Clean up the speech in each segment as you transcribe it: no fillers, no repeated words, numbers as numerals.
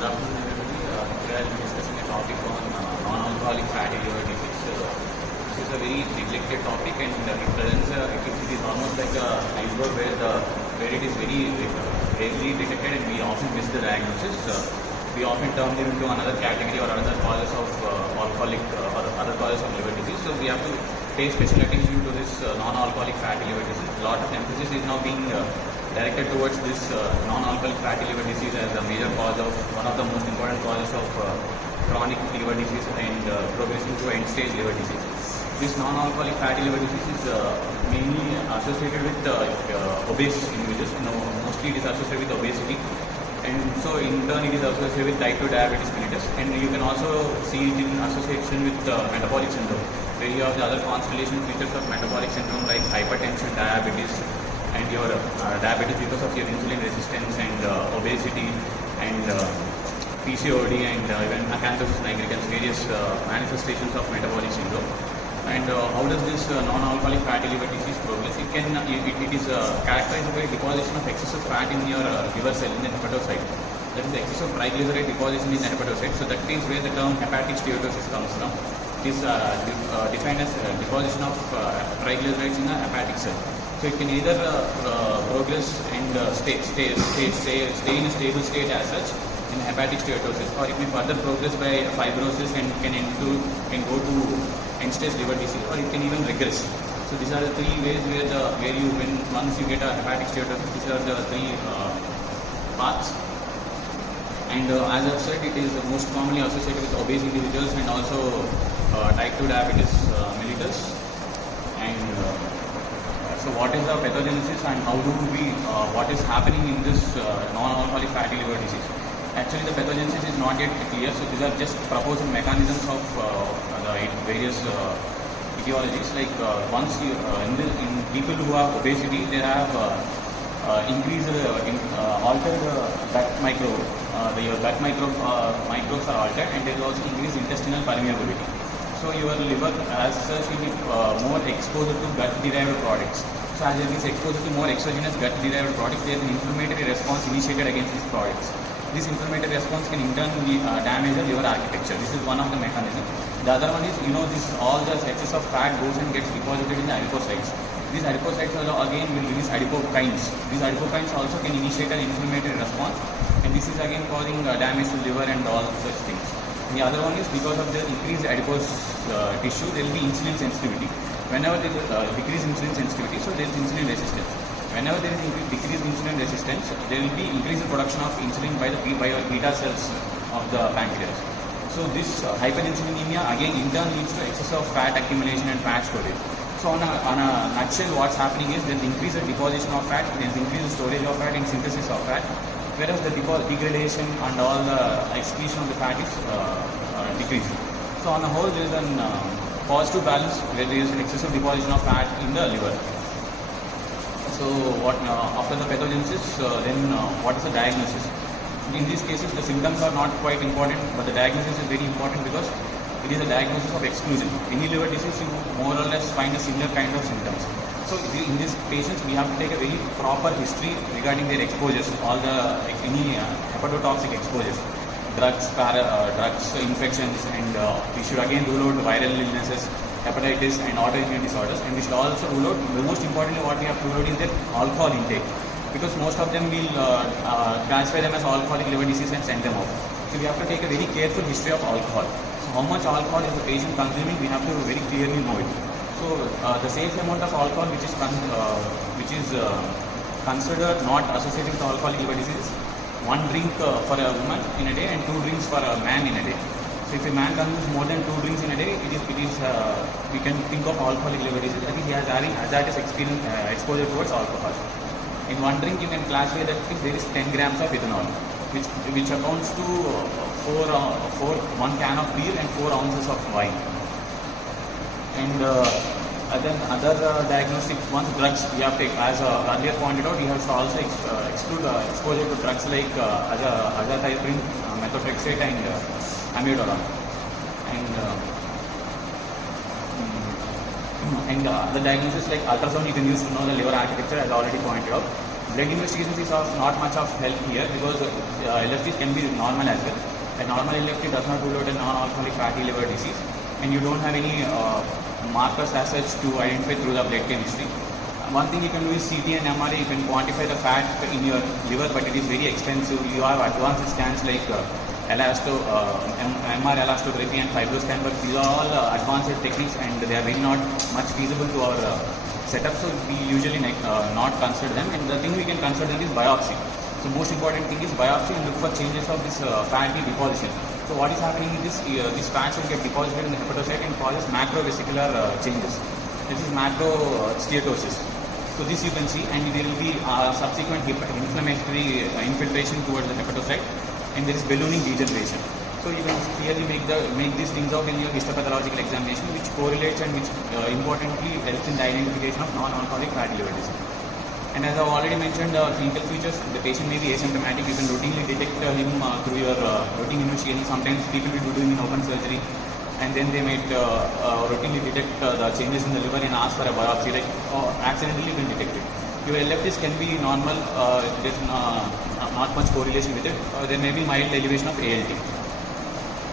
Good afternoon, everybody. Today I'll be discussing a topic on non-alcoholic fatty liver disease. This is a very neglected topic, and it presents it is almost like a iceberg where it is very rarely detected, and we often miss the diagnosis. We often term it into another category or another causes of alcoholic or other causes of liver disease. So we have to pay special attention to this non-alcoholic fatty liver disease. A lot of emphasis is now being directed towards this non-alcoholic fatty liver disease as a major cause of one of the most important causes of chronic liver disease and progressing to end-stage liver disease. This non-alcoholic fatty liver disease is mainly associated with obese individuals. Mostly it is associated with obesity, and so in turn it is associated with type 2 diabetes mellitus, and you can also see it in association with metabolic syndrome, where you have the other constellation features of metabolic syndrome like hypertension, diabetes, and your diabetes because of your insulin resistance and obesity and PCOD and even acanthosis nigricans, various manifestations of metabolic syndrome. And how does this non-alcoholic fatty liver disease progress? It is characterized by deposition of excessive fat in your liver cell, in the hepatocyte. That is the excessive triglyceride deposition in the hepatocyte. So that is where the term hepatic steatosis comes from. It is defined as deposition of triglycerides in the hepatic cell. So it can either progress and stay in a stable state as such in hepatic steatosis, or it may further progress by fibrosis and can go to end-stage liver disease, or it can even regress. So these are the three ways once you get a hepatic steatosis, these are the three paths. And as I've said, it is most commonly associated with obese individuals and also type 2 diabetes mellitus. And so what is the pathogenesis and how do what is happening in this non-alcoholic fatty liver disease? Actually, the pathogenesis is not yet clear, so these are just proposed mechanisms of the various etiologies. Like in people who have obesity, they have increased altered gut microbe. Your gut microbes are altered, and there is also increased intestinal permeability. So your liver as such will be more exposed to gut-derived products. So as it is exposed to more exogenous gut-derived products, there is an inflammatory response initiated against these products. This inflammatory response can in turn damage the liver architecture. This is one of the mechanisms. The other one is, all the excess of fat goes and gets deposited in the adipocytes. These adipocytes again will release adipokines. These adipokines also can initiate an inflammatory response, and this is again causing damage to liver and all such things. The other one is because of the increased adipose tissue, there will be insulin sensitivity. Whenever there is decreased insulin sensitivity, so there is insulin resistance. Whenever there is decreased insulin resistance, there will be increased production of insulin by your beta cells of the pancreas. So this hyperinsulinemia again in turn leads to excess of fat accumulation and fat storage. So on a nutshell, what's happening is there is increased deposition of fat, there is increased storage of fat and synthesis of fat, whereas the degradation and all the excretion of the fat is decreasing. So on the whole, there is a positive balance where there is excessive deposition of fat in the liver. So after the pathogenesis, then what is the diagnosis? In these cases, the symptoms are not quite important, but the diagnosis is very important because it is a diagnosis of exclusion. Any liver disease, you more or less find a similar kind of symptoms. So in these patients, we have to take a very proper history regarding their exposures, any hepatotoxic exposures, drugs, infections, and we should again rule out viral illnesses, hepatitis and autoimmune disorders, and we should also rule out, most importantly what we have to rule out is their alcohol intake, because most of them will classify them as alcoholic liver disease and send them off. So we have to take a very careful history of alcohol. So how much alcohol is the patient consuming, we have to very clearly know it. So the safe amount of alcohol which is considered not associated with alcoholic liver disease, 1 drink for a woman in a day and 2 drinks for a man in a day. So if a man consumes more than 2 drinks in a day, we can think of alcoholic liver disease. I think he has having hazardous exposure towards alcohol. In 1 drink, you can classify that if there is 10 grams of ethanol, which accounts to 1 can of beer and 4 ounces of wine. And then other diagnostic ones, drugs we have to take. As earlier pointed out, we have to also exclude exposure to drugs like azathioprine, methotrexate, and amiodarone. And the diagnosis like ultrasound you can use to know the liver architecture, as already pointed out. blood investigations is of not much of help here because LFT can be normal as well. A normal LFT does not rule out a non-alcoholic fatty liver disease, and you don't have any markers as such to identify through the blood chemistry. One thing you can do is CT and MRI. You can quantify the fat in your liver, but it is very expensive. You have advanced scans like MR elastography and fibroscan, but these are all advanced techniques and they are really not much feasible to our setup, so we usually not consider them. And the thing we can consider them is biopsy. So most important thing is biopsy and look for changes of this fatty deposition. So what is happening is these fats will get deposited in the hepatocyte and causes macrovesicular changes. This is macrosteatosis. So this you can see, and there will be subsequent inflammatory infiltration towards the hepatocyte, and there is ballooning degeneration. So you can clearly make these things out in your histopathological examination, which correlates and which importantly helps in the identification of non-alcoholic fatty liver disease. And as I have already mentioned, clinical features, the patient may be asymptomatic. You can routinely detect him through your routine investigation. Sometimes people will do doing in open surgery, and then they might routinely detect the changes in the liver and ask for a biopsy, like accidentally you can detect it. Your LFTs can be normal, there is not much correlation with it. There may be mild elevation of ALT.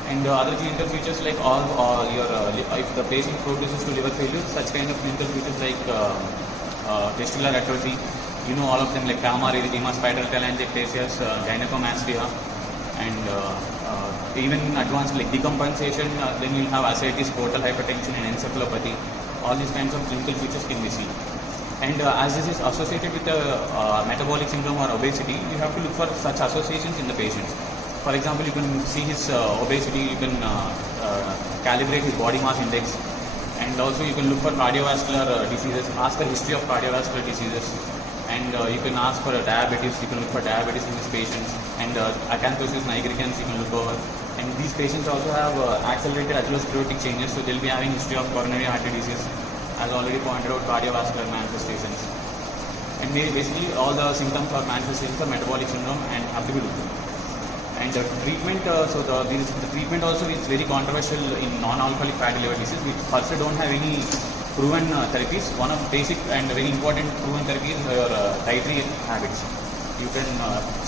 And other clinical features like if the patient progresses to liver failure, such kind of clinical features like testicular atrophy, you know all of them like gamma erythema, spiral telangiectasias, gynecomastia, and even advanced like decompensation, then you'll have ascites, portal hypertension and encephalopathy. All these kinds of clinical features can be seen. And as this is associated with metabolic syndrome or obesity, you have to look for such associations in the patients. For example, you can see his obesity, you can calibrate his body mass index, and also you can look for cardiovascular diseases, ask for history of cardiovascular diseases, and you can ask for diabetes, you can look for diabetes in these patients, and acanthosis nigricans you can look over. And these patients also have accelerated atherosclerotic changes, so they'll be having history of coronary artery disease, as already pointed out, cardiovascular manifestations. And basically all the symptoms or manifestations of metabolic syndrome and have to be looked at. And the treatment, the treatment also is very controversial in non-alcoholic fatty liver disease. We first don't have any proven therapies. One of basic and very important proven therapies is your dietary habits. You can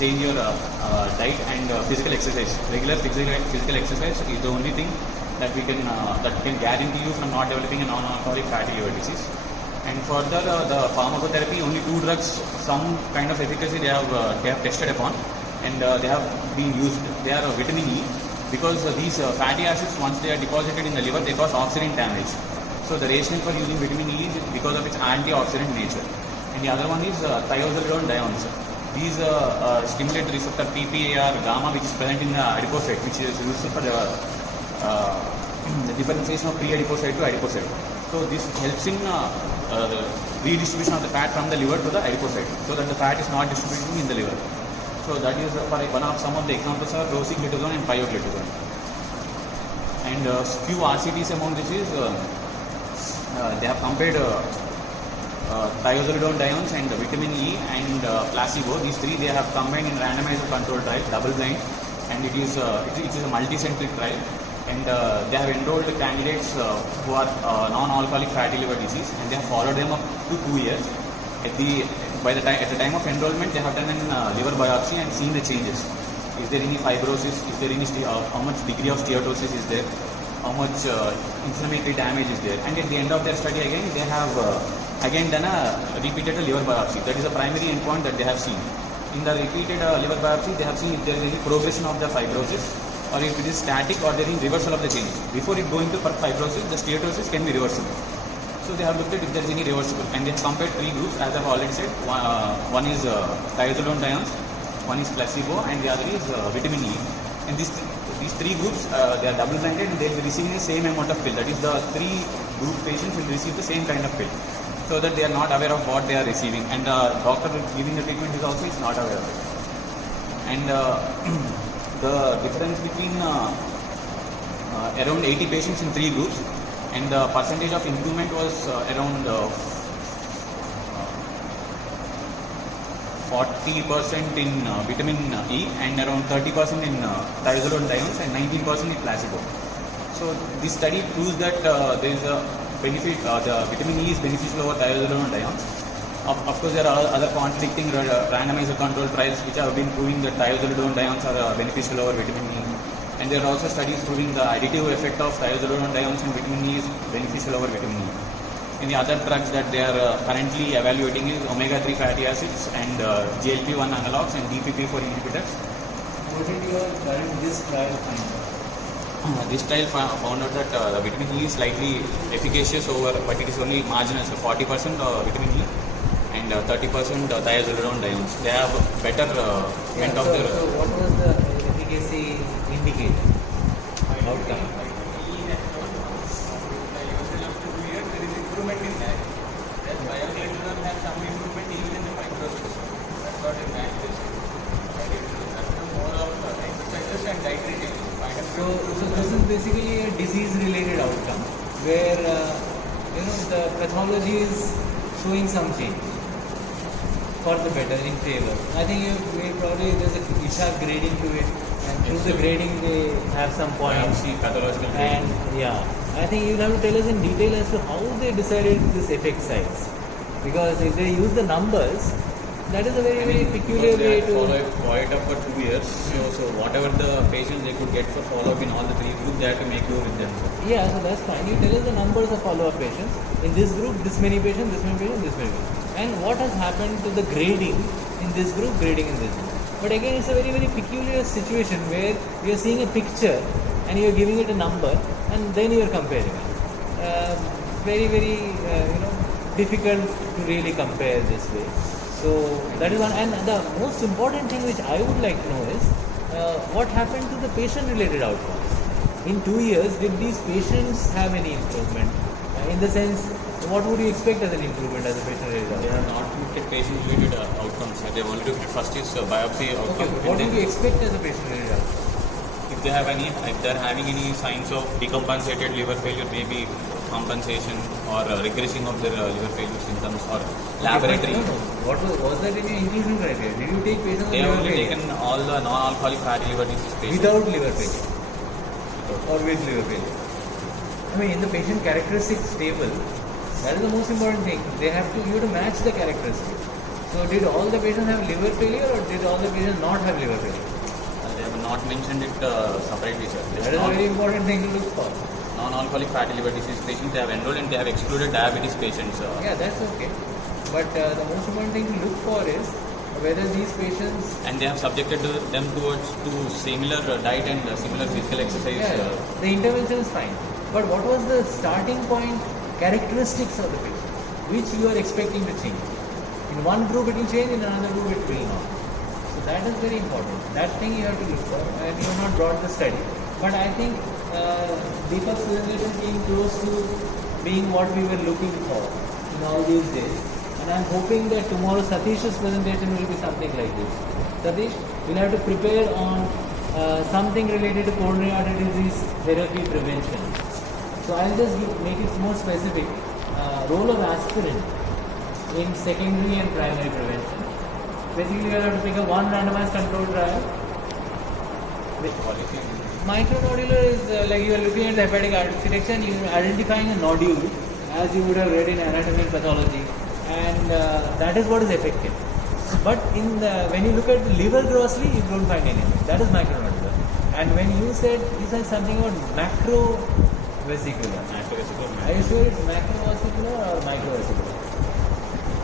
change your diet and physical exercise. Regular physical exercise is the only thing that can guarantee you from not developing a non-alcoholic fatty liver disease. And further, the pharmacotherapy, only 2 drugs, some kind of efficacy they have tested upon, and they have been used. They are vitamin E, because these fatty acids, once they are deposited in the liver, they cause oxidant damage. So the rationale for using vitamin E is because of its antioxidant nature. And the other one is thiazolidinediones. These stimulate the receptor PPAR gamma, which is present in the adipocyte, which is useful for the differentiation of pre-adipocyte to adipocyte. So this helps in the redistribution of the fat from the liver to the adipocyte, so that the fat is not distributed in the liver. So that is some of the examples are rosiglitazone and pioglitazone. And few RCTs among this is they have compared thiazolidinediones and vitamin E and placebo. These 3 they have combined in randomized controlled trial, double blind, and it is a multi-centric trial. And they have enrolled candidates who are non-alcoholic fatty liver disease, and they have followed them up to 2 years. At the time of enrollment, they have done a liver biopsy and seen the changes. Is there any fibrosis? Is there any how much degree of steatosis is there? How much inflammatory damage is there? And at the end of their study, again they have again done a repeated liver biopsy. That is a primary endpoint that they have seen. In the repeated liver biopsy, they have seen if there is any progression of the fibrosis, or if it is static, or there is reversal of the change. Before it going to fibrosis, the steatosis can be reversible. So they have looked at if there is any reversible, and they have compared 3 groups, as I have already said. One is thiazolidinediones, one is placebo, and the other is vitamin E. And these 3 groups, they are double-blinded, and they will be receiving the same amount of pill. That is, the 3 group patients will receive the same kind of pill, so that they are not aware of what they are receiving, and the doctor giving the treatment is also not aware of it. And the difference between around 80 patients in 3 groups, and the percentage of improvement was around 40% in vitamin E, and around 30% in thiazolidinediones, and 19% in placebo. So this study proves that there is a benefit. The vitamin E is beneficial over thiazolidinediones. Of course, there are other contradicting randomized controlled trials which have been proving that thiazolidone ions are beneficial over vitamin E. And there are also studies proving the additive effect of thiazolidone ions and vitamin E is beneficial over vitamin E. In the other drugs that they are currently evaluating is omega-3 fatty acids and GLP-1 analogs and DPP-4 inhibitors. What did your this trial find out? This trial found out that the vitamin E is slightly efficacious over, but it is only marginal, so 40% vitamin E and 30% thiazolidone ions. They have better end of their. So what was the efficacy indicator? Outcome. Improvement in that. That bioclinical has some improvement even in the microscope. That's what it actually says. That's more of exercises and dietary changes. So this is basically a disease-related outcome where the pathology is showing some change for the better in favor. I think probably there's a Isha grading to it, and through the grading they have some points. Pathological And I think you'll have to tell us in detail as to how they decided this effect size, because if they use the numbers, that is a very peculiar way to follow it up for 2 years. So whatever the patients they could get for follow-up in all the 3 groups, they have to make do with them. Yeah, so that's fine. You tell us the numbers of follow-up patients. In this group, this many patients, this many patients, this many patients. And what has happened to the grading in this group, grading in this group. But again, it's a very peculiar situation where you are seeing a picture and you are giving it a number and then you are comparing it. Very difficult to really compare this way. So that is one. And the most important thing which I would like to know is what happened to the patient-related outcomes. In 2 years, did these patients have any improvement? In the sense, what would you expect as an improvement as a patient-related outcome? They are not looked at patient-related outcomes. They have only looked at first is biopsy outcome. Okay, what would you expect as a patient-related outcome? If they are having any signs of decompensated liver failure, maybe compensation or regressing of their liver failure symptoms or laboratory. No. What was that in your inclusion criteria? Did you take patients They with have liver only failure? taken all the non-alcoholic fatty liver disease patients. Without liver failure? Or with liver failure? I mean, in the patient characteristics table, that is the most important thing. You have to match the characteristics. So did all the patients have liver failure or did all the patients not have liver failure? They have not mentioned it separately, sir. That is a very important thing to look for. Non-alcoholic fatty liver disease patients, they have enrolled and they have excluded diabetes patients. Yeah, that's okay. But the most important thing to look for is whether these patients... And they have subjected them to similar diet and similar physical exercise. Yeah, the intervention is fine. But what was the starting point characteristics of the patient, which you are expecting to change? In one group it will change, in another group it will not. So that is very important. That thing you have to look for, and you have not brought the study. But I think Deepak's presentation came close to being what we were looking for in all these days. And I'm hoping that tomorrow Satish's presentation will be something like this. Satish, we'll have to prepare on something related to coronary artery disease therapy prevention. So I'll just make it more specific. Role of aspirin in secondary and primary prevention. Basically, we have to pick up one randomized controlled trial. Micronodular is like you are looking at the hepatic artery and you are identifying a nodule, as you would have read in anatomy and pathology, and that is what is effective. But when you look at the liver grossly, you don't find anything. That is micronodular. And when you said something about macrovesicular. Are you sure it's macrovesicular or microvesicular?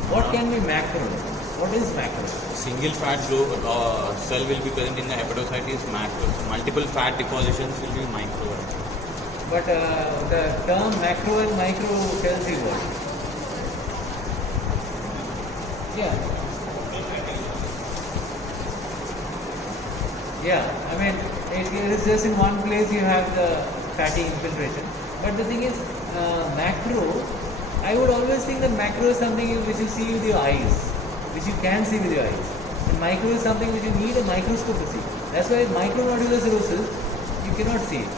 What can be macro? What is macro? Single fat cell will be present in the hepatocyte is macro. Multiple fat depositions will be micro. But the term macro and micro tells you what? Yeah. Yeah, I mean, it is just in one place you have the fatty infiltration. But the thing is, macro, I would always think that macro is something which you see with your eyes, which you can see with your eyes. And micro is something which you need a microscope to see. That's why micronodular cirrhosis, you cannot see it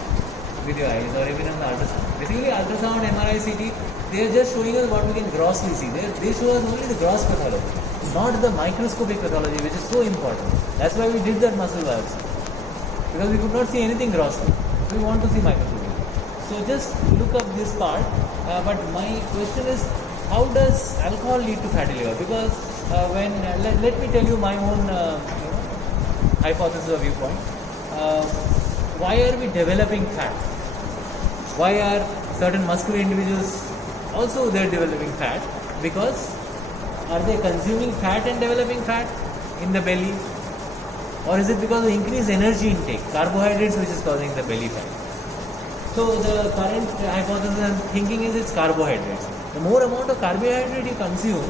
with your eyes or even on the ultrasound. Basically, ultrasound, MRI, CT, they are just showing us what we can grossly see. They show us only the gross pathology, not the microscopic pathology, which is so important. That's why we did that muscle biopsy, because we could not see anything grossly. We want to see microscopic. So just look up this part. But my question is, how does alcohol lead to fatty liver? Because let me tell you my own hypothesis or viewpoint. Why are we developing fat? Why are certain muscular individuals also they're developing fat? Because are they consuming fat and developing fat in the belly? Or is it because of increased energy intake, carbohydrates, which is causing the belly fat? So the current hypothesis I'm thinking is it's carbohydrates. The more amount of carbohydrate you consume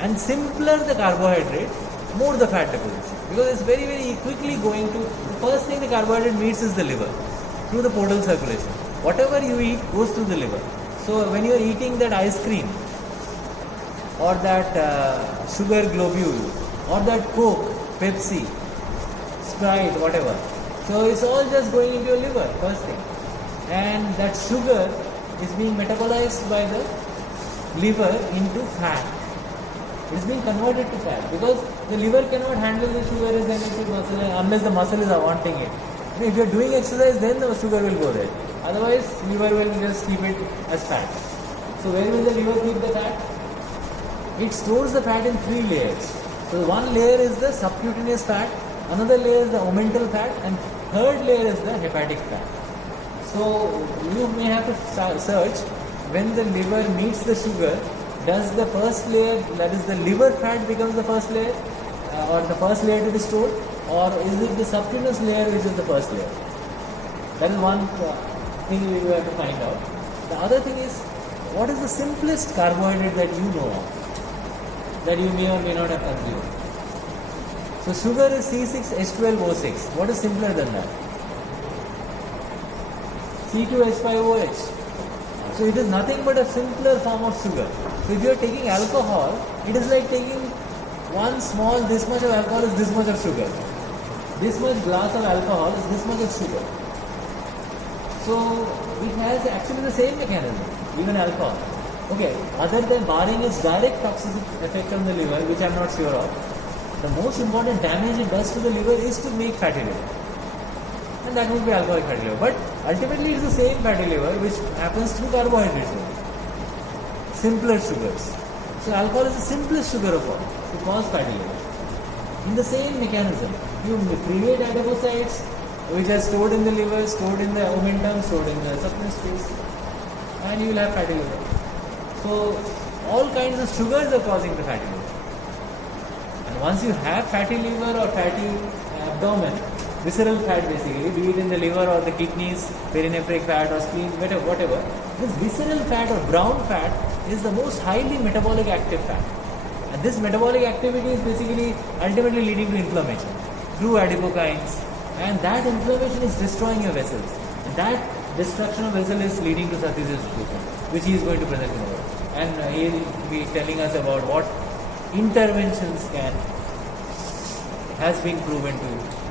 and simpler the carbohydrate, more the fat deposition. Because it's very, very quickly going to, the first thing the carbohydrate meets is the liver through the portal circulation. Whatever you eat goes through the liver. So when you're eating that ice cream or that sugar globule or that Coke, Pepsi, Sprite, whatever. So it's all just going into your liver, first thing. And that sugar is being metabolized by the liver into fat. It's being converted to fat because the liver cannot handle the sugar as energy muscle unless the muscle is wanting it. If you're doing exercise, then the sugar will go there. Otherwise, liver will just keep it as fat. So where will the liver keep the fat? It stores the fat in 3 layers. So one layer is the subcutaneous fat, another layer is the omental fat, and third layer is the hepatic fat. So you may have to search when the liver meets the sugar, does the first layer, that is the liver fat, becomes the first layer or the first layer to be stored, or is it the subcutaneous layer which is the first layer? That is one thing we have to find out. The other thing is, what is the simplest carbohydrate that you know of that you may or may not have consumed? So sugar is C6H12O6. What is simpler than that? C2H5OH. So it is nothing but a simpler form of sugar. So if you are taking alcohol, it is like taking one small, this much of alcohol is this much of sugar. This much glass of alcohol is this much of sugar. So it has actually the same mechanism, even alcohol. Okay, other than barring its direct toxic effect on the liver, which I am not sure of, the most important damage it does to the liver is to make fatty liver. And that would be alcoholic fatty liver. But ultimately it is the same fatty liver which happens through carbohydrates. Simpler sugars. So alcohol is the simplest sugar of all to cause fatty liver. In the same mechanism, you create adipocytes which are stored in the liver, stored in the omentum, stored in the subcutaneous space, and you will have fatty liver. So all kinds of sugars are causing the fatty liver. And once you have fatty liver or fatty abdomen, visceral fat basically, be it in the liver or the kidneys, perinephric fat or spleen, whatever, this visceral fat or brown fat is the most highly metabolic active fat. And this metabolic activity is basically ultimately leading to inflammation through adipokines, and that inflammation is destroying your vessels. And that destruction of vessel is leading to Satyajit situation, which he is going to present tomorrow. And he will be telling us about what interventions has been proven to,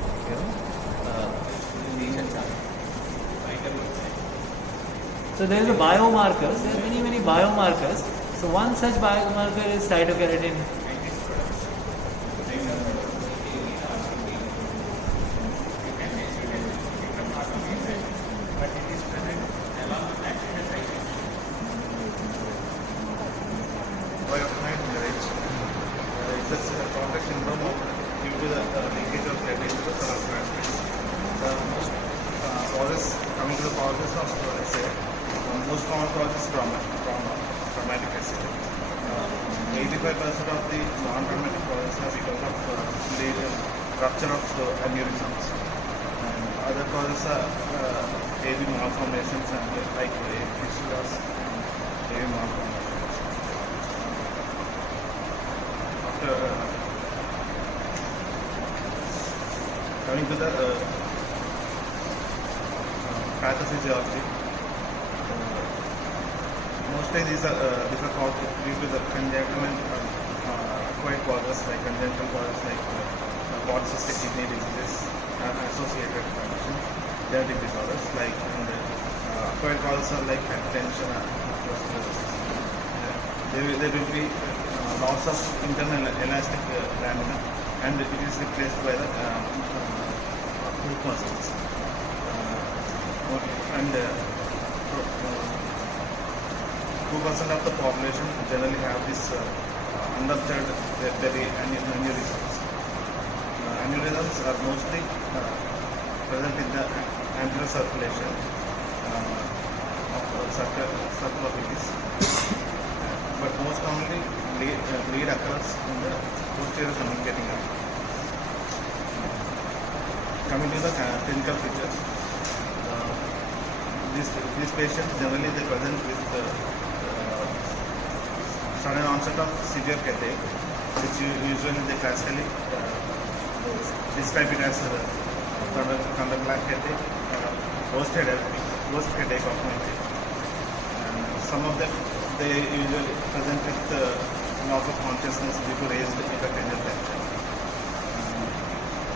so there is a biomarkers. There are many biomarkers. So one such biomarker is cytokeratin. It's a complex syndrome due to the leakage of blood into the cell transmitters. The most coming to the causes of most common cause is traumatic acid. 85% of the non-traumatic causes are because of rupture of the aneurysms. And other causes are AV malformations and like fistulas and AV malformations. Coming to the pathophysiology, mostly these are caused due to the congenital acquired causes like congenital causes like polycystic kidney diseases and associated conditions, genetic disorders like acquired causes are like hypertension and atherosclerosis. There will be loss of internal elastic lamina, and it is replaced by the root muscles. 2% of the population generally have this unruptured aneurysms. Aneurysms are mostly present in the anterior circulation of circular veins, but most commonly bleed occurs in the posterior communicating artery. Coming to the clinical features, these patients generally they present with sudden onset of severe headache, which usually they classically describe it as thunderclap headache, worst headache of my day. And some of them they usually present with loss of consciousness due to raised intracranial tension.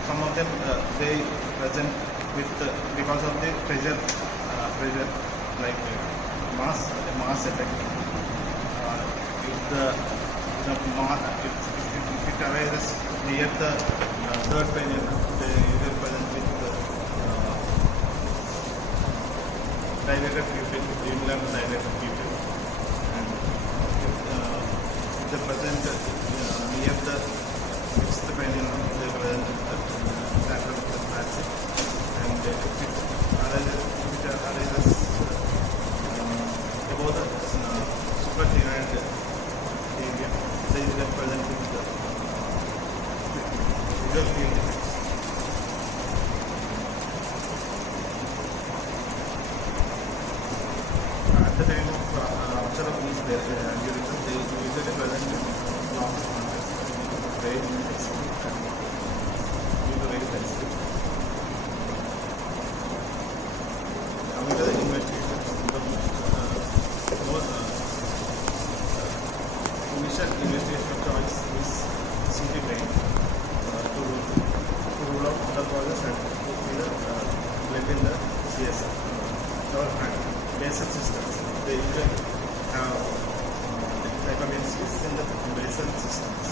Some of them they present with because of the pressure like mass effect. If it arises near the third cranium, they usually present with dilated pupil, unilateral dilated pupil, and if they present near the sixth cranium, they present with the lateral palsy, and if it arises above the supratheoid area, they usually present with the visual field defects. At the time of rupture of these aneurysms, they usually present with loss of consciousness due to raised density and due to raised density. Coming to the investigations, the initial investigation of choice is CT brain to rule out other causes and to see the blood in the CSF. Our basal systems, they usually have hypermesis in the basal systems.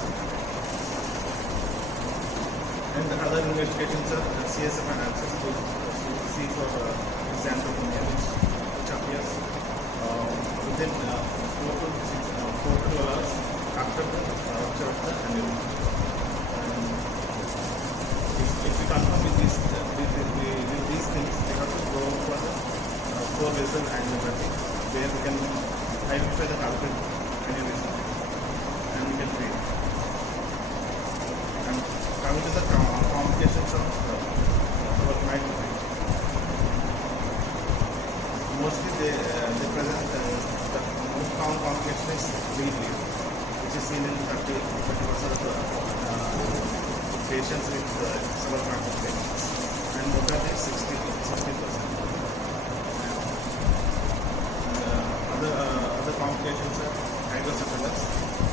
And the other investigations are CSF analysis to see for xanthopenia, which appears within 4 to 12 hours after the rupture of the aneurysm. If we confirm with these things, we have to go for the 4-vessel angiography, where we can identify the culprit aneurysm and we can treat. And coming to the complications of our microphone, mostly they present the most common complication is bleeding, which is seen in 30% of patients with cerebral complications, and mortality is 60%. Other complications are hydrocephalus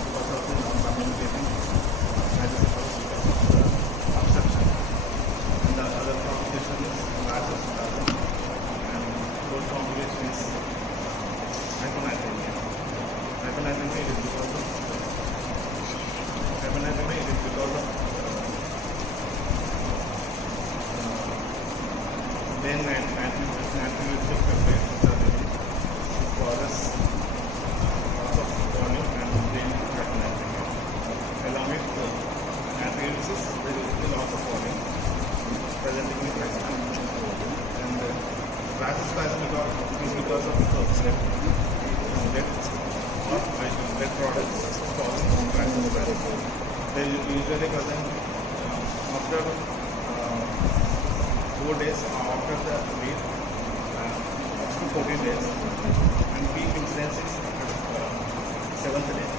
because of the non-communicating hydrocephalus because of the obstruction, and the other complication is vasospasm, and those complication is hyponatremia. Hyponatremia is because of then anti-nutritive peptides which are released, which causes loss of volume and then hyponatremia. Along with anti-uresis, there is the loss of volume presenting in the and vasospasm is because of blood products causing vasospasm. They usually present after 4 days after the bleed, up to 14 days, and peak incidence is 7th day.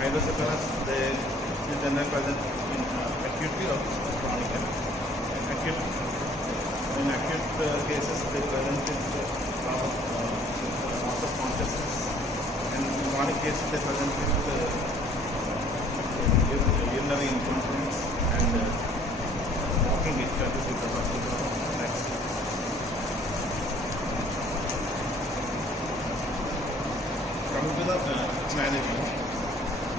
Hydrocephalus, they generally present in acutely or chronic. In acute cases, they present with loss of consciousness, and in chronic cases, they present with urinary incontinence and walking difficulties with the hospital next. Coming to the management,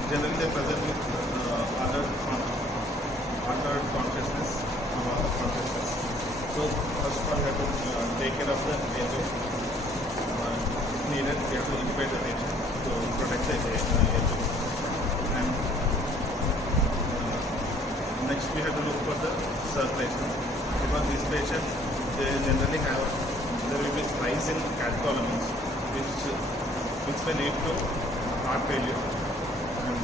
generally they present with altered consciousness or loss of consciousness. So first of all, we have to take care of the needed, we have to intubate the patient to protect the AFib. And next we have to look for the circulation, because these patients, they generally have, there will be rise in catecholamines, which may lead to heart failure. And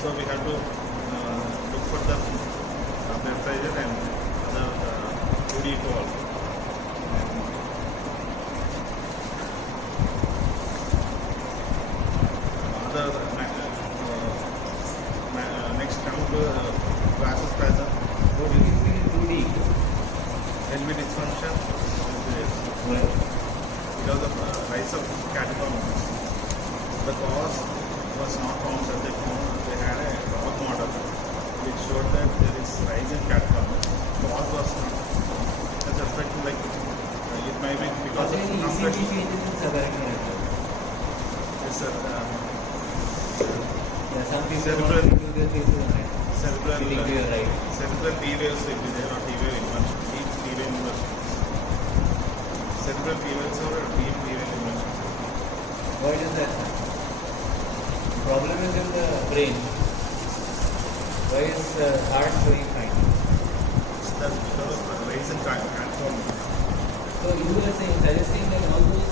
so we have to look for the blood pressure and other UD also. Next come to vasospasm, What do you think in 2D? LV dysfunction, because of rise of catecholamines. The cause was not found, so they had a dog model which showed that there is rise in catecholamines. Cause was not. That's affecting, like it may be because of ECG compression. changes in subarachnoid network. Yes, sir. Yeah, some people Cerebral- want to do their faces on it. Cerebral Sitting to your right. cerebral T waves will be there, or T wave inversion, deep T wave inversion. Cerebral T waves or deep T wave inversion. Why does that happen? The problem is in the brain. Why is the heart showing finding? That's because of rise in catecholamines. So you are suggesting that all those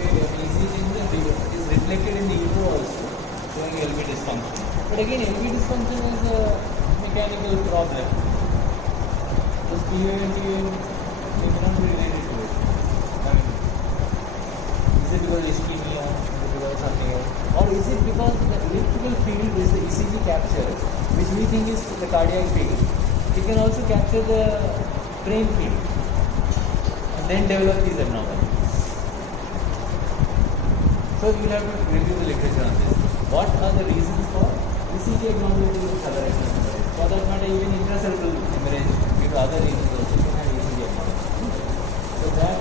ECG changes is reflected in the ego also, showing LV dysfunction. But again, LV dysfunction is a mechanical problem. Because PA and TA may not be related to it. I mean, is it because ischemia, is it because something else? Or is it because the electrical field is the ECG capture, which we think is the cardiac field? It can also capture the brain field and then develop these abnormalities. So you will have to review the literature on this. What are the reasons for ECG abnormalities in subarachnoid hemorrhage? For that matter, even intracerebral hemorrhage, due to other reasons also, you can have ECG abnormalities. So that,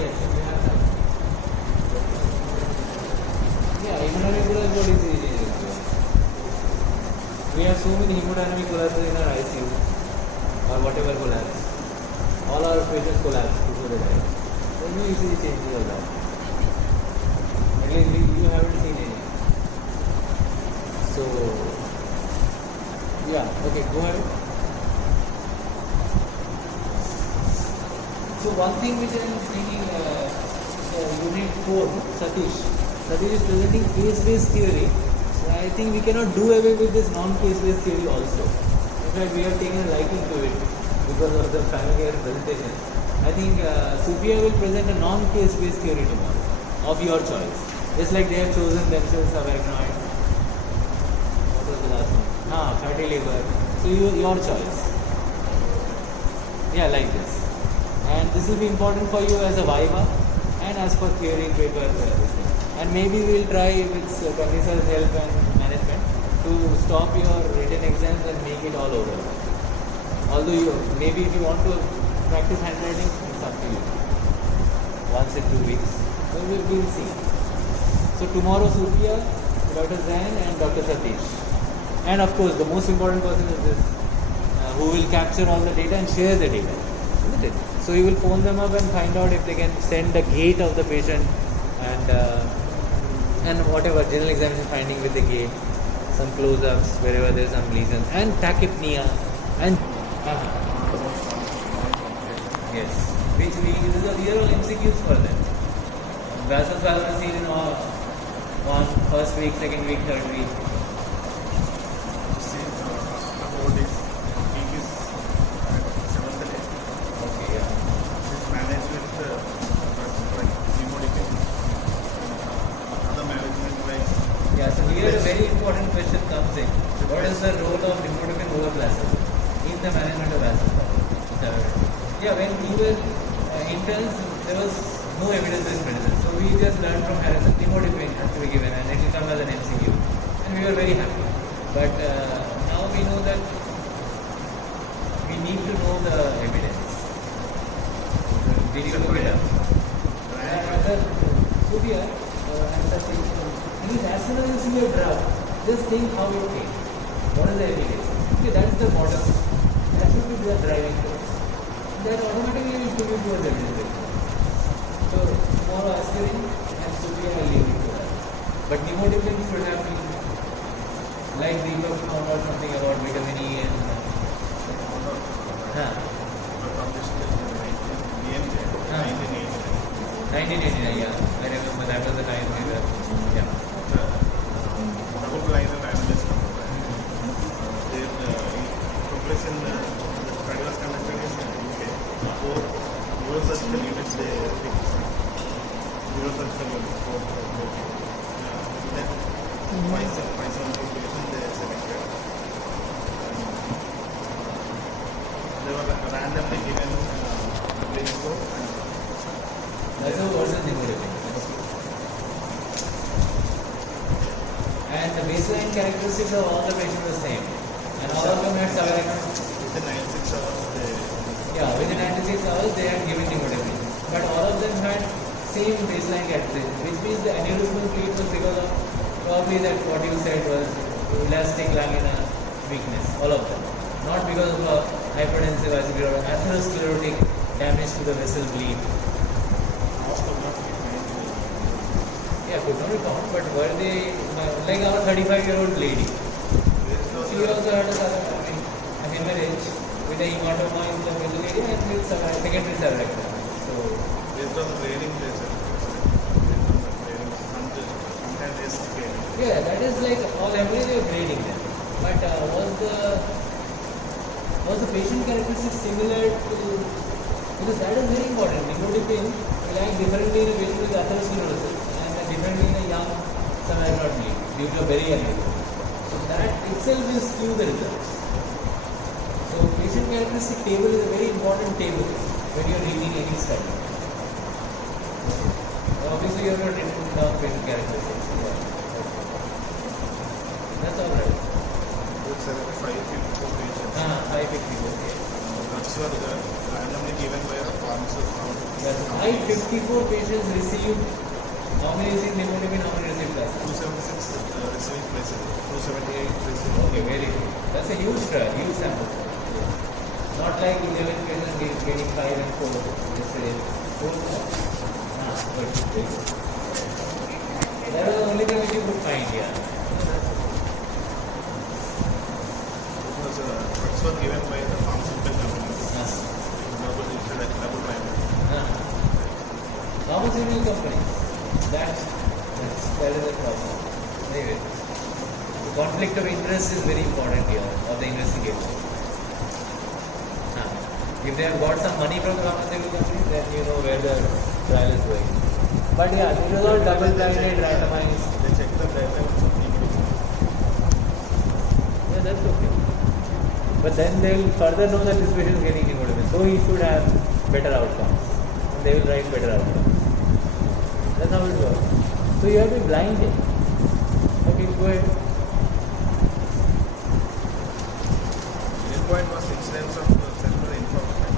yes, you have that. Yeah, hemodynamic collapse, what is ECG? We have so many hemodynamic collapses in our ICU or whatever collapse. All our patients collapse before they die. There's no ECG changes of that. At least you haven't seen any. So, yeah, okay, go ahead. So one thing which I am thinking, unit 4, Satish is presenting case-based theory. So I think we cannot do away with this non-case-based theory also. In fact, we have taken a liking to it because of the familiar presentation. I think Sophia will present a non-case-based theory tomorrow of your choice. Just like they have chosen themselves subarachnoid. What was the last one? Fatty liver. So your choice. Yeah, like this. And this will be important for you as a viva and as for theory paper. And maybe we will try with Kanisar's help and management to stop your written exams and make it all over. Although maybe if you want to practice handwriting, it's up to you. Once in 2 weeks. We will see. So tomorrow Sophia, Dr. Zain and Dr. Satish. And of course the most important person is this, who will capture all the data and share the data. Isn't it? So you will phone them up and find out if they can send the gait of the patient and whatever general examination finding with the gait, some close-ups wherever there is some lesions, and tachypnea and yes, which these are all MCQs for them. Vasospasm is seen in one first week, second week, third week. See, the whole is peak is 7th day. Okay, yeah. This is managed with like hemodication. Other management like Yeah, so here a very important question comes in. What is the role of hemoglobin overplasm in the management of vasospasm? Yeah, when we were interns, there was no evidence in medicine. So we just learned from Harrison, hemoglobin has to be given and it will come as an MCQ. And we were very happy. But now we know that we need to know the evidence. We need to look it up. Sophia, as soon as you see a drug, just think how it came. What is the evidence? Okay, that's the model. That should be the driving force. That automatically will give you towards evidence. So tomorrow aspirin and Supriya will leave it to her. But nimodipine should have been like Deepak found out something about vitamin E and huh. 1989, yeah. I remember that was the time we were, yeah. Double blind analyst. Their progress in cardiovascular conductor is UK. So neurosurgical units they pick. Neurosurgical units. Then 570 patients they selected. They were randomly given placebo and That's how versus nimodipine. And the baseline characteristics of all the patients were the same. And all of them had several. within 96 hours they Yeah, within 96 hours they had given nimodipine. But all of them had same baseline characteristics, which means the aneurysmal bleed was because of probably that what you said was elastic lamina weakness, all of them. Not because of a hypertensive ICP or atherosclerotic damage to the vessel bleed. Yeah, could not be found, but were they like our 35-year-old lady? She also had a hemorrhage with a hematoma in the middle area and with secondary cerebrectum. So, based on the grading they said. Sometimes they scale. yeah, that is like all every grading them. But was the patient characteristics similar to, because that is very important. Nimodipine will act differently in a patient with atherosclerosis and differently in a young cerebral bleed due to a very young age. So that itself will skew the results. So patient characteristic table is a very important table when you are reading any study. So obviously you have not written down patient characteristics. Yeah. That's all right. It's 554 patients. 554. Okay. Drugs were randomly given by a pharmacist. Yes, 554 patients received. How many received nimodipine? How many received placebo? 276 receiving placebo. 278 receiving. Okay, very good. That's a huge trial, huge sample. Not like 11 patients getting 5 and 4. Let's say 4. But that was the only thing which you could find here. Because drugs were given by the pharmaceutical companies. Double blind. Pharmaceutical companies. That is a problem. Anyway, the conflict of interest is very important here of the investigator. If they have got some money from the pharmaceutical companies, then you know where the trial is going. But yeah, it was all double-blinded, randomized. They check the data and something. Yeah, that's okay. But then they will further know that this patient is getting nimodipine, so he should have better outcomes. And they will write better outcomes. That's how it works. So you have to be blinded. Okay, go ahead. Endpoint was incidence of cerebral infarction.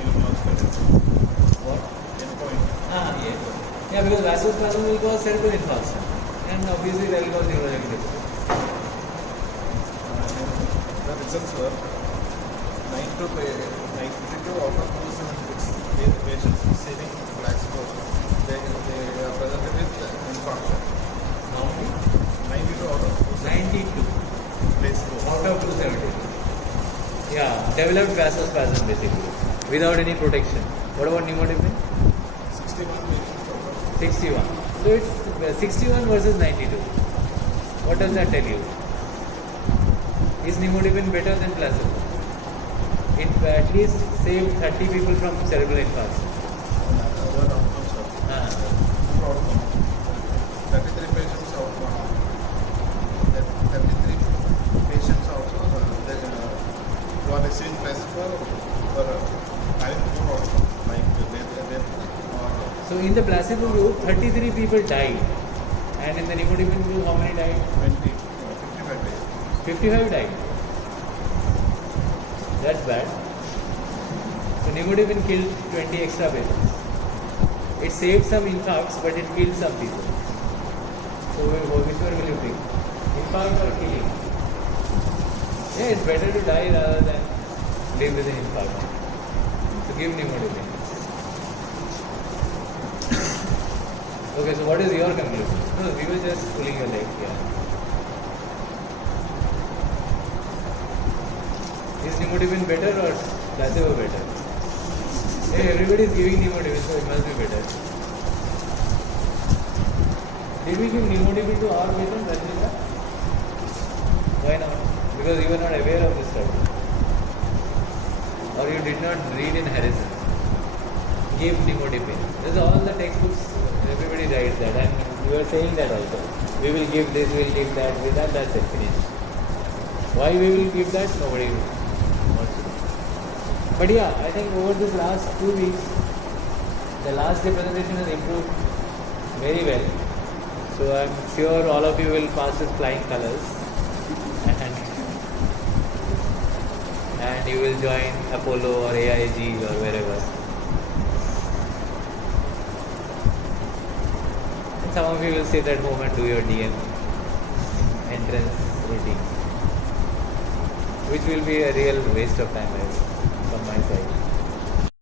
What? Endpoint. Yes. Yeah, because vasospasm will cause cerebral infarction. And obviously that will cause neurological deficit. The results were 92 out of 276 patients receiving placebo. They are presented with infarction. How many? 92 out of 92 placebo. out of 270. Yeah, developed vasospasm basically, without any protection. What about nimodipine? 61 patients out of 61. So it's 61 versus 92. What does that tell you? Is nimodipine better than placebo? It at least saved 30 people from cerebral infarction. other outcomes. Ah. Poor outcome. 33 patients out. 33 patients also who are receiving placebo were having poor outcomes like death or So in the placebo group, 33 people died. And in the nimodipine group, how many died? 55 days. 55 died. That's bad. So nimodipine killed 20 extra patients. It saved some infarcts, but it killed some people. So which one will you pick? Infarct or killing? Yeah, it's better to die rather than live with an infarct. So give nimodipine. Okay, so what is your conclusion? No, we were just pulling your leg here. Is nimodipine better or placebo better? Hey, everybody is giving nimodipine, so it must be better. Did we give nimodipine to our patient, Ranjita? Why not? Because you were not aware of this study. Or you did not read in Harrison. Give nimodipine. This is all the textbooks, everybody writes that, and you are saying that also. We will give this, we will give that, with that, that's it, finished. Why we will give that? Nobody wants to know. But yeah, I think over this last 2 weeks, the last day presentation has improved very well. So I'm sure all of you will pass with flying colors. And you will join Apollo or AIG or wherever. And some of you will sit at home and do your DM entrance routine, which will be a real waste of time from my side.